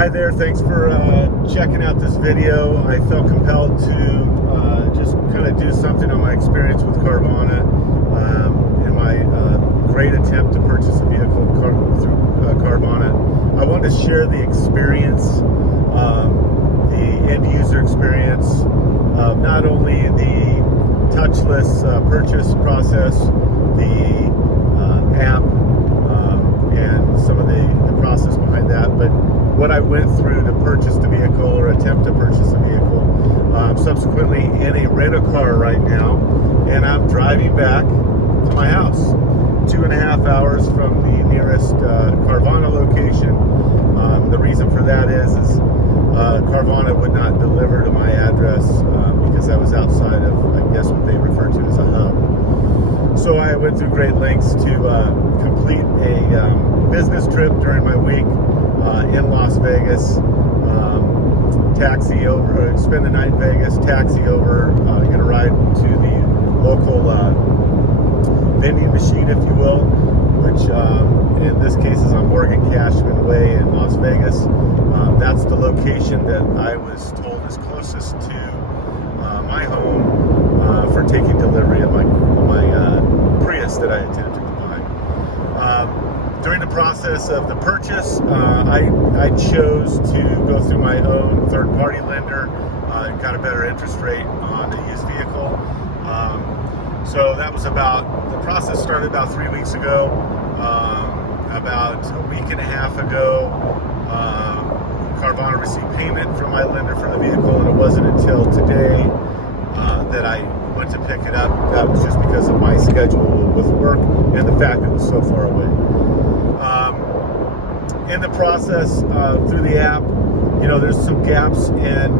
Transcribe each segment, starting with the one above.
Hi there, thanks for checking out this video. I felt compelled to just kind of do something on my experience with Carvana in my great attempt to purchase a vehicle through Carvana. I wanted to share the experience, the end user experience of not only the touchless purchase process, the app, and some of the process behind that, but what I went through to purchase the vehicle or attempt to purchase a vehicle. Subsequently in a rent-a-car right now, and I'm driving back to my house. 2.5 hours from the nearest Carvana location. The reason for that is Carvana would not deliver to my address because I was outside of, I guess, what they refer to as a hub. So I went through great lengths to complete a business trip during my week in Las Vegas, taxi over, spend the night in Vegas, taxi over, get a ride to the local vending machine, if you will, which in this case is on Morgan Cashman Way in Las Vegas. That's the location that I was told is closest to my home for taking delivery of my Prius that I intended to buy. During the process of the purchase, I chose to go through my own third-party lender and got a better interest rate on a used vehicle. So that was the process started about 3 weeks ago. About a week and a half ago, Carvana received payment from my lender for the vehicle, and it wasn't until today that I went to pick it up. That was just because of my schedule with work and the fact it was so far away. In the process, through the app, there's some gaps in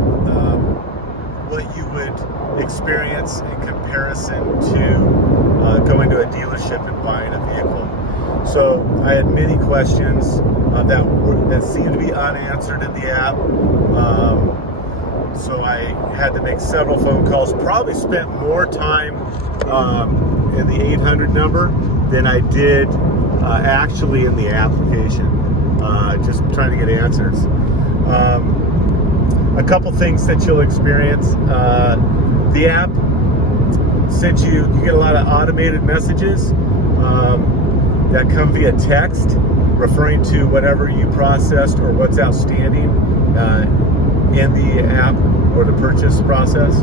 what you would experience in comparison to going to a dealership and buying a vehicle. So I had many questions that seemed to be unanswered in the app. So I had to make several phone calls, probably spent more time in the 800 number than I did actually in the application, just trying to get answers. A couple things that you'll experience. The app sends you get a lot of automated messages that come via text referring to whatever you processed or what's outstanding in the app or the purchase process.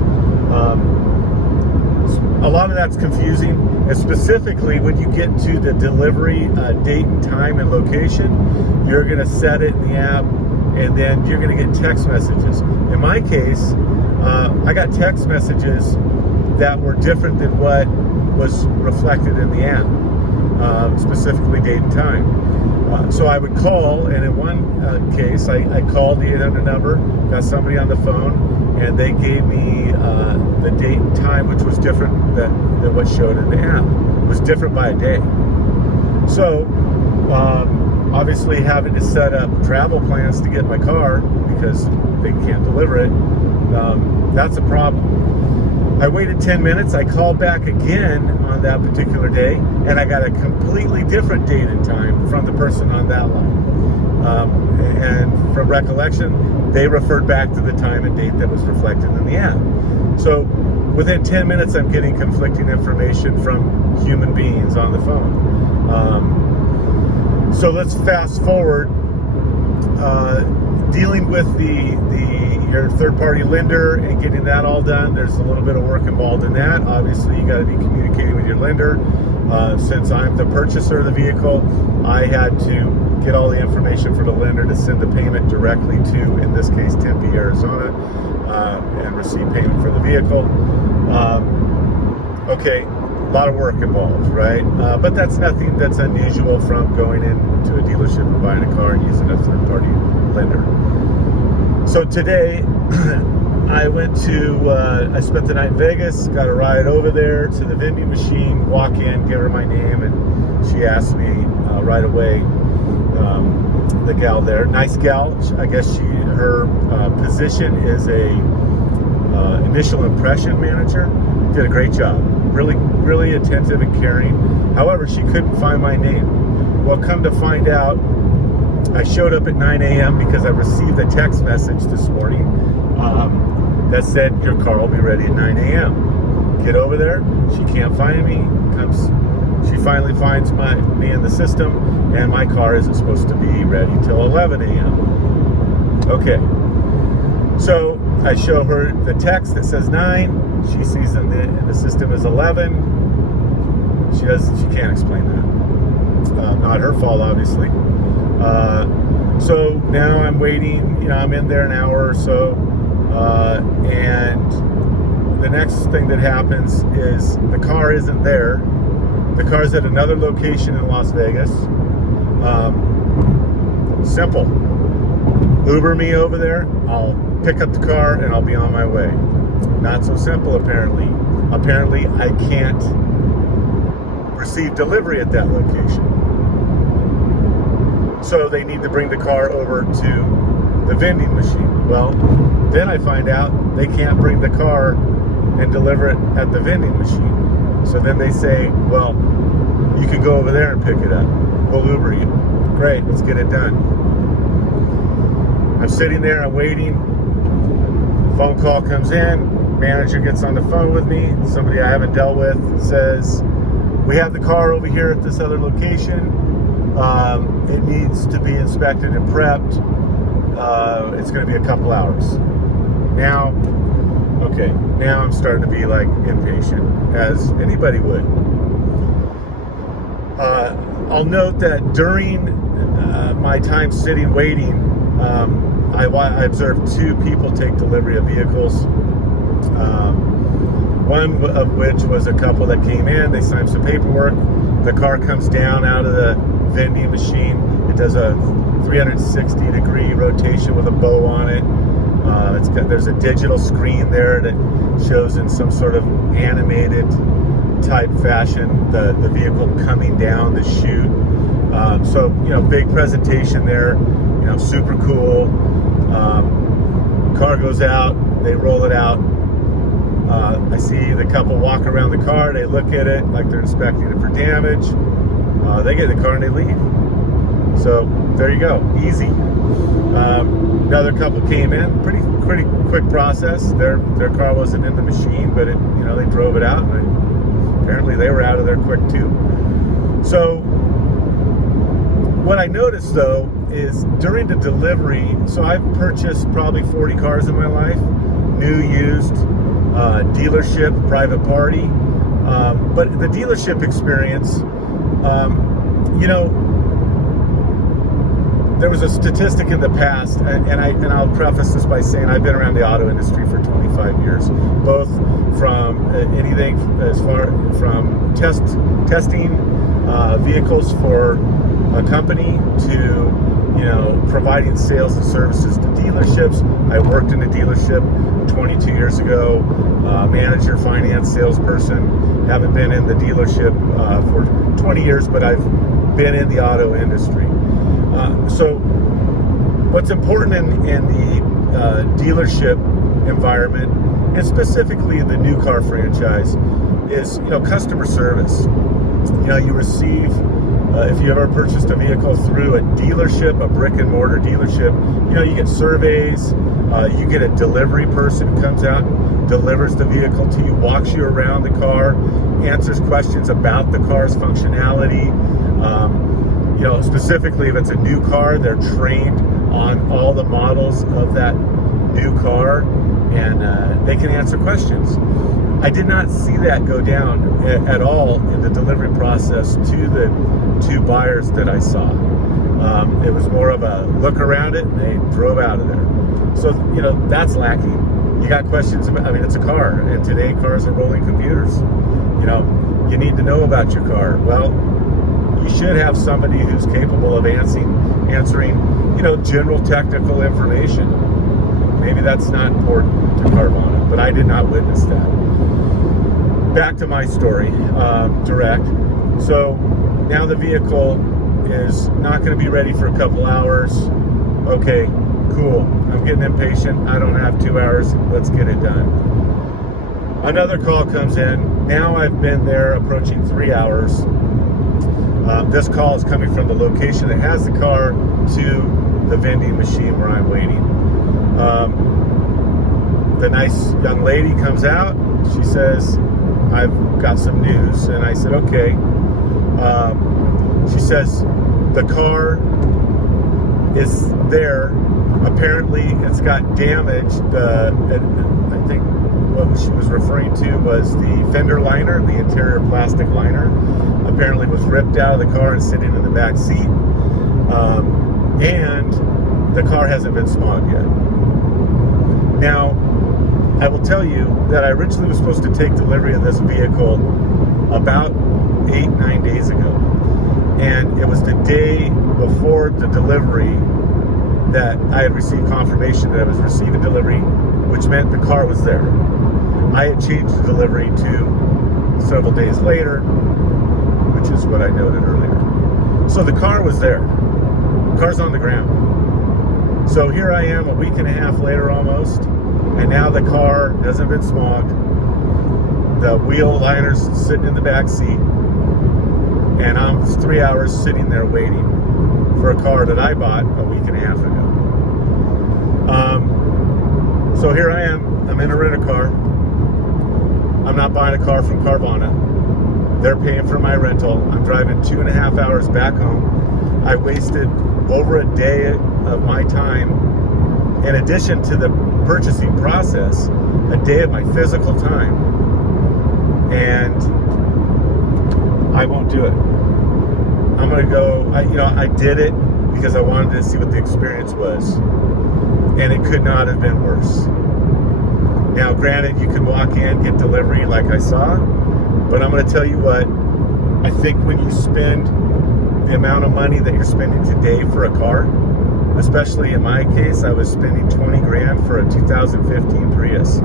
A lot of that's confusing, and specifically when you get to the delivery date and time and location, you're going to set it in the app, and then you're going to get text messages. In my case, I got text messages that were different than what was reflected in the app, specifically date and time. So I would call, and in one case, I called the 800 number, got somebody on the phone, and they gave me the date and time, which was different than what showed in the app. It was different by a day. So, obviously having to set up travel plans to get my car because they can't deliver it, that's a problem. I waited 10 minutes, I called back again on that particular day, and I got a completely different date and time from the person on that line. And from recollection, they referred back to the time and date that was reflected in the app. So within 10 minutes, I'm getting conflicting information from human beings on the phone. So let's fast forward. Dealing with your third-party lender and getting that all done, there's a little bit of work involved in that. Obviously, you got to be communicating with your lender. Since I'm the purchaser of the vehicle, I had to get all the information for the lender to send the payment directly to, in this case, Tempe, Arizona, and receive payment for the vehicle. Okay, a lot of work involved, right? But that's nothing that's unusual from going into a dealership and buying a car and using a third-party lender. So today, I spent the night in Vegas, got a ride over there to the vending machine, walk in, give her my name, and she asked me right away, the gal there, nice gal, I guess her position is a initial impression manager, did a great job, really attentive and caring. However, she couldn't find my name. Well, come to find out, I showed up at 9 a.m. because I received a text message this morning that said, your car will be ready at 9 a.m. Get over there. She can't find me. She finally finds me in the system, and my car isn't supposed to be ready till 11 a.m. Okay. So I show her the text that says 9. She sees in the system as 11. She can't explain that. Not her fault, obviously. So now I'm waiting. I'm in there an hour or so, and the next thing that happens is the car isn't there. The car's at another location in Las Vegas. Simple. Uber me over there. I'll pick up the car and I'll be on my way. Not so simple, apparently. Apparently, I can't receive delivery at that location. So they need to bring the car over to the vending machine. Well, then I find out they can't bring the car and deliver it at the vending machine. So then they say, well, you can go over there and pick it up. We'll Uber you. Great, let's get it done. I'm sitting there, I'm waiting. Phone call comes in. Manager gets on the phone with me. Somebody I haven't dealt with says, we have the car over here at this other location. It needs to be inspected and prepped. It's going to be a couple hours. Now I'm starting to be like impatient, as anybody would. I'll note that during my time sitting waiting, I observed 2 people take delivery of vehicles. One of which was a couple that came in. They signed some paperwork. The car comes down out of the vending machine. It does a 360-degree rotation with a bow on it. There's a digital screen there that shows in some sort of animated type fashion the vehicle coming down the chute. So big presentation there. Super cool. Car goes out. They roll it out. I see the couple walk around the car. They look at it like they're inspecting it for damage. They get in the car and they leave. So there you go, easy. Another couple came in, pretty quick process. Their car wasn't in the machine, but they drove it out, and apparently they were out of there quick too. So what I noticed though is during the delivery, so I've purchased probably 40 cars in my life, new, used, dealership, private party, but the dealership experience, there was a statistic in the past, and I'll preface this by saying I've been around the auto industry for 25 years, both from anything as far from testing vehicles for a company to providing sales and services to dealerships. I worked in a dealership 22 years ago, manager, finance, salesperson. Haven't been in the dealership for 20 years, but I've been in the auto industry. So what's important in the dealership environment, and specifically in the new car franchise, is customer service. You receive, if you ever purchased a vehicle through a dealership, a brick and mortar dealership, you get surveys, you get a delivery person who comes out and delivers the vehicle to you, walks you around the car, answers questions about the car's functionality. Specifically if it's a new car, they're trained on all the models of that new car, and they can answer questions. I did not see that go down at all in the delivery process to the 2 buyers that I saw. It was more of a look around it and they drove out of there. So, that's lacking. You got questions about, it's a car, and today cars are rolling computers. You need to know about your car. Well, you should have somebody who's capable of answering, general technical information. Maybe that's not important to Carvana, but I did not witness that. Back to my story, direct. So now the vehicle is not going to be ready for a couple hours. Okay, cool. I'm getting impatient. I don't have 2 hours. Let's get it done. Another call comes in. Now I've been there approaching 3 hours. This call is coming from the location that has the car to the vending machine where I'm waiting. The nice young lady comes out. She says, I've got some news. And I said, okay. She says, the car is there. Apparently, it's got damaged. I think what she was referring to was the fender liner, the interior plastic liner. Apparently was ripped out of the car and sitting in the back seat. And the car hasn't been smogged yet. Now, I will tell you that I originally was supposed to take delivery of this vehicle about 8-9 days ago. And it was the day before the delivery that I had received confirmation that I was receiving delivery, which meant the car was there. I had changed the delivery to several days later, which is what I noted earlier. So the car was there. The car's on the ground. So here I am a week and a half later almost, and now the car hasn't been smogged. The wheel liner's sitting in the back seat, and I'm 3 hours sitting there waiting for a car that I bought a week and a half ago. So here I am. I'm in a rent-a-car. I'm not buying a car from Carvana. They're paying for my rental. I'm driving 2.5 hours back home. I wasted over a day of my time, in addition to the purchasing process, a day of my physical time, and I won't do it. I'm gonna go. I did it because I wanted to see what the experience was, and it could not have been worse. Now, granted, you can walk in, get delivery like I saw, but I'm going to tell you what, I think when you spend the amount of money that you're spending today for a car, especially in my case, I was spending 20 grand for a 2015 Prius,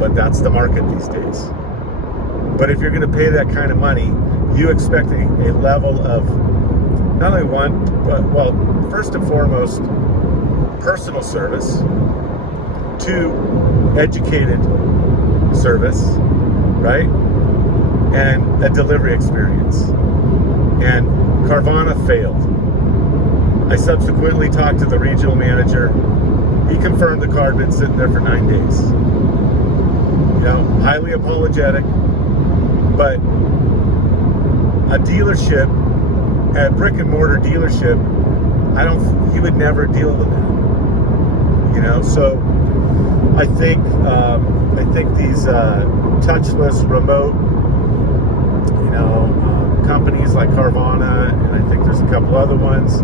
but that's the market these days. But if you're going to pay that kind of money, you expect a level of not only one, but, well, first and foremost, personal service, 2, educated service, right? And a delivery experience. And Carvana failed. I subsequently talked to the regional manager. He confirmed the car had been sitting there for 9 days. Highly apologetic, but a dealership, a brick and mortar dealership, he would never deal with that. So I think these touchless, remote, companies like Carvana, and I think there's a couple other ones.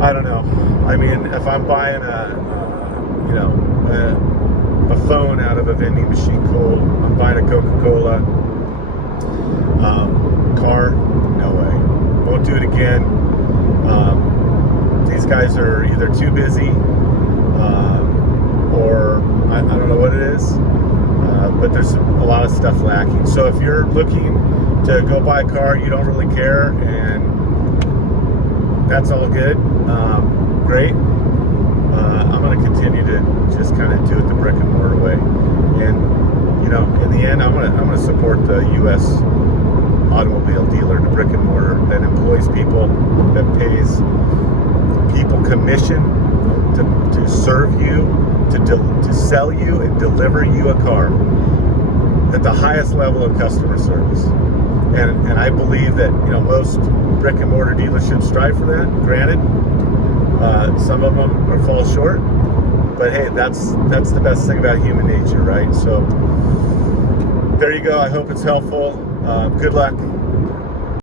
I don't know. I mean, if I'm buying a phone out of a vending machine, cool. I'm buying a Coca-Cola. Car, no way. Won't do it again. These guys are either too busy, or I don't know what it is, but there's a lot of stuff lacking. So if you're looking to go buy a car, you don't really care, and that's all good, great. I'm going to continue to just kind of do it the brick and mortar way, and in the end, I'm going to support the U.S. automobile dealer, the brick and mortar that employs people, that pays people commission to serve you, to sell you and deliver you a car at the highest level of customer service. And I believe that most brick and mortar dealerships strive for that. Granted, some of them fall short, but hey, that's the best thing about human nature, right? So there you go. I hope it's helpful. Good luck.